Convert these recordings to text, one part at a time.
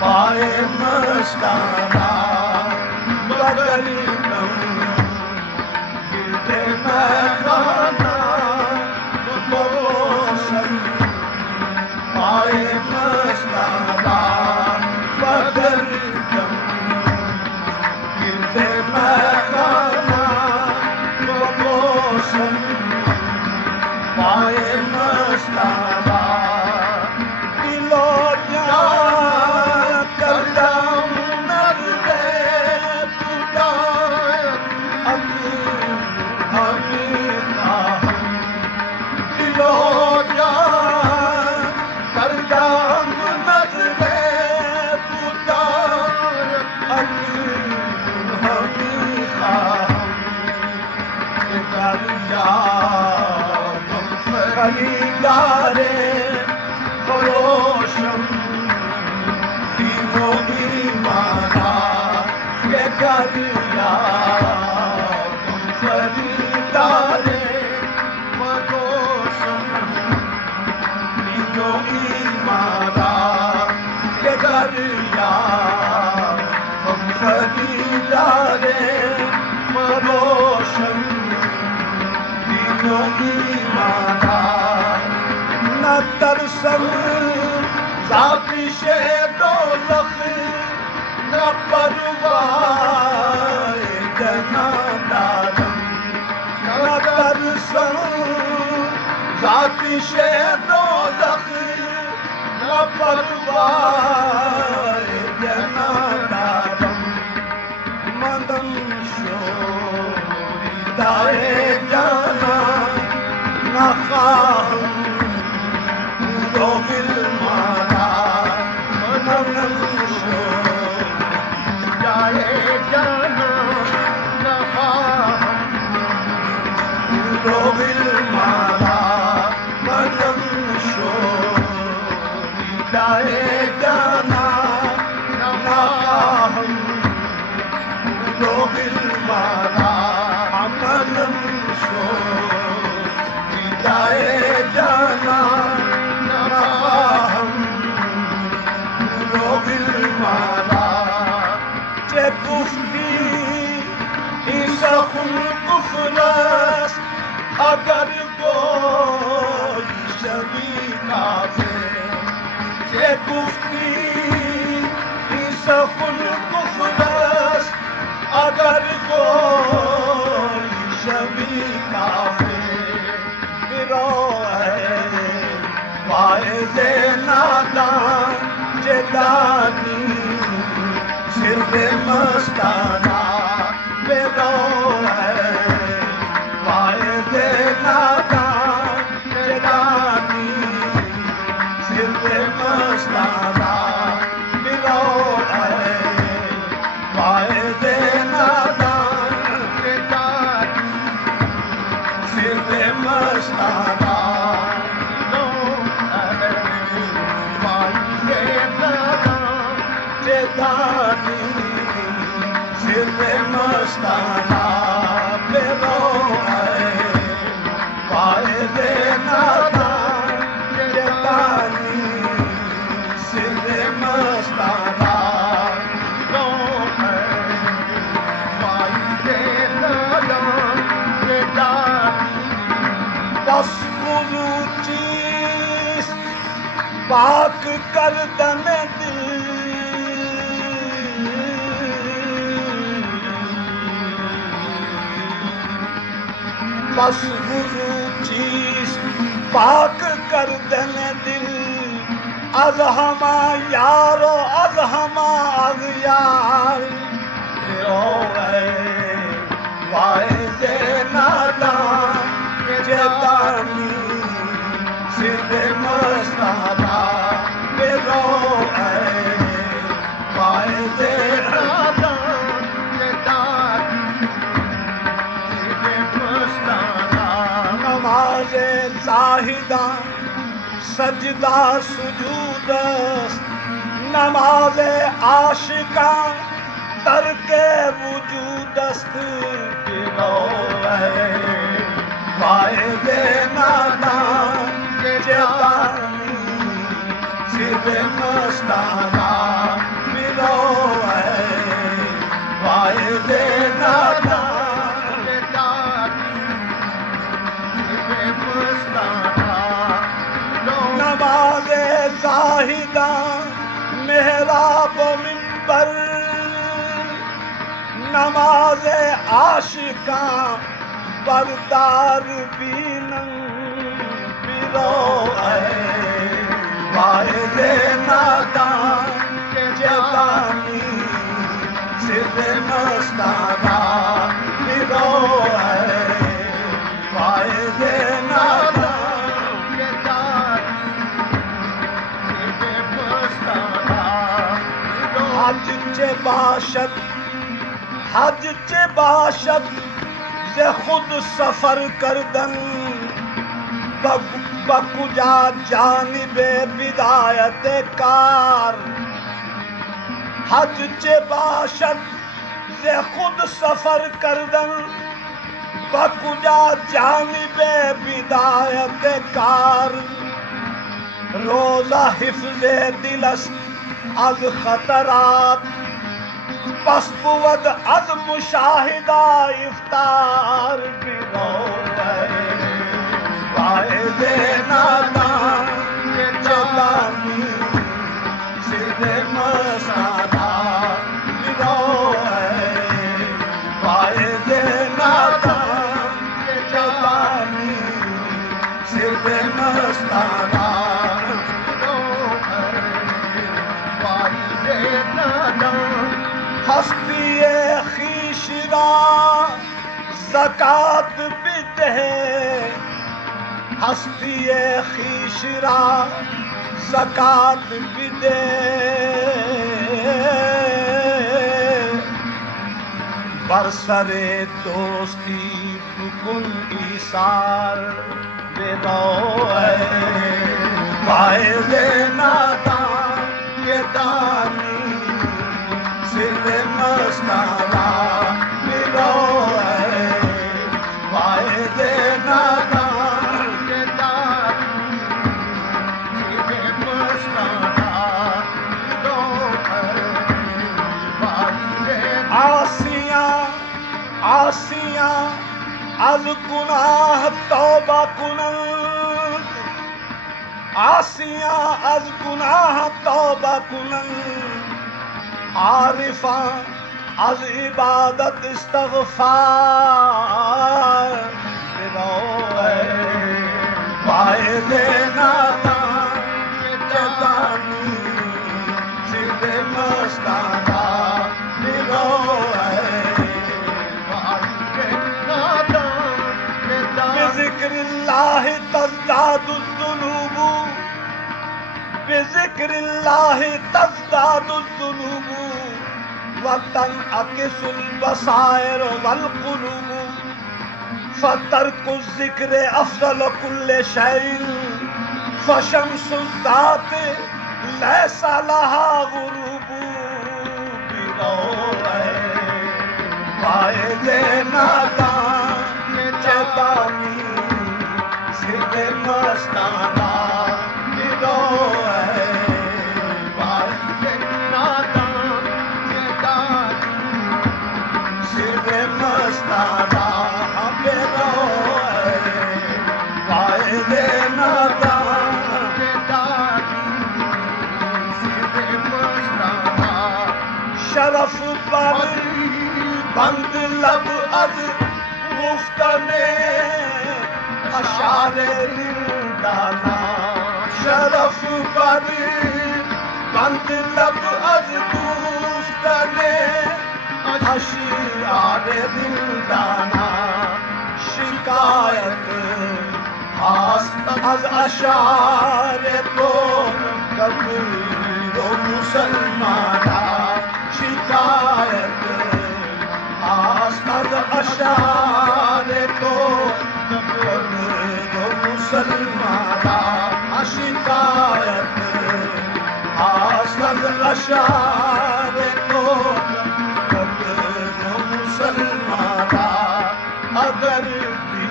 पाए मस्ताना बदली दम गिरते मैदाना बरोशन पाए मस्ताना बदली दम गिरते मैदाना बरोशन पाए मस्ताना खरीदारे फरोशम तीनों ईमाना के करिया खरीदारे फरोशम तीनों ईमाना के करिया खरीदारे फरोशम तीनों ईमाना दरसल ज़ाती शे दौलत न परवाह जनादारम न दरसल ज़ाती शे दौलत न परवाह जनादारम मदन शोरी दाए जाना न खाहम दो बिलमाना मनन शो जाए जाना नहा दो बिलमाना मनन शो जाए जाना नहा दो बिलमाना मनन शो जाए जाना अगर कोई शबी काफिर गुफ्ती सफुल कुफरस अगर कोई शबी काफिर है वाइज़े नादान जेदानी सिर्फ मस्ताना बेरो है वाइज़े नादान जेदानी सिर्फ मस्ताना बेरो है वाइज़े नादान जेदानी सिर्फ मस्ताना सिर्फ मस्ताना बेरो है वाइज़े नादान जेदानी सिर्फ मस्ताना बेरो है वाइज़े नादान जेदानी बस गुरु चीज़ पाक कर दने दिल बस गुरु चीज पाक कर देने दिल अज हमा यारो अज हमा अज यार वाइज़े नादान जेदानी सिर्फ मस्ताना बेरो है वाइज़े नादान जेदानी नमाज़े ज़ाहिदा सजदा सुजूदस्त नमाज़े आशिका तरके वजूदस्त वाइज़े नादान जेदानी सिर्फ मस्ताना बेरो है पर नमाज आशिका बरदार बीनम बिरो वाहिदे नादान जदानी सिद्ध मस्ताना बिरो वाहिदे नादान जदानी मस्ताना हज चे बाशत जे खुद सफर करदन बकुजा जानिबे बिदायत कार हज चे बाशत जे खुद सफर करदन बकुजा जानिबे बिदायत कार रोजा हिफ्ज़े दिलस्त az खतरात पस बुवद az मुशाहिदा इफ्तार बिरो वाहिदे नादान जदानी सिद्ध मस्ताना बिरो वाहिदे नादान जदानी सिद्ध मस्ताना हस्ती खीशरा ज़कात बिदे हस्ती खीशरा ज़कात बिदे बरसरे दोस्ती कुल ईसार बेरो वाहिदे नादान ये दानी सिद्ध मस्ताना बिरो वाहिदे नादान सिद्ध मस्ताना बिरो आसिया az गुनाह तौबा कुनन आसिया az गुनाह तौबा कुनन आरिफा az इबादत इस्तग़फ़ार बिरो वाहिदे नादान जदानी सिद्ध मस्ताना बिरो वाहिदे नादान बिज़िक्रिल्लाह तज़दादुज़्ज़ुनूब बिज़िक्रिल्लाह तज़दादुज़्ज़ुनूब वतन अकिसुल बसायर वल कुलूब फतरकु ज़िक्र अफ़ज़ल कुल्ले शैइन फशम्सुज़्ज़ात लैसा लहा गुरूब बिरो वाहिदे नादान जदानी सिद्ध मस्ताना बिरो वाहिदे नादान सिद्ध मस्ताना बिरो वाहिदे नादान सिद्ध मस्ताना शरफ पर बंद लब अज मुफ्तने अशारे दिलदाना शरफ पर बंद लब अज मुफ्तने अशारे दिलदाना शिकायत आस्त अज अशारे तो कबीरो मुसलमाना शिकायत आस्तर अशारे तो कबीरो मुसलमाना शिकायत आस्तर अशारे तो कबीरो मुसलमाना अगर भी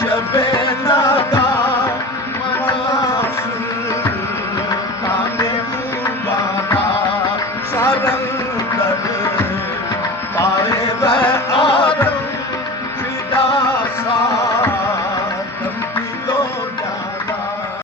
शबे नादा मनासुल ताने मुबारा सरंदर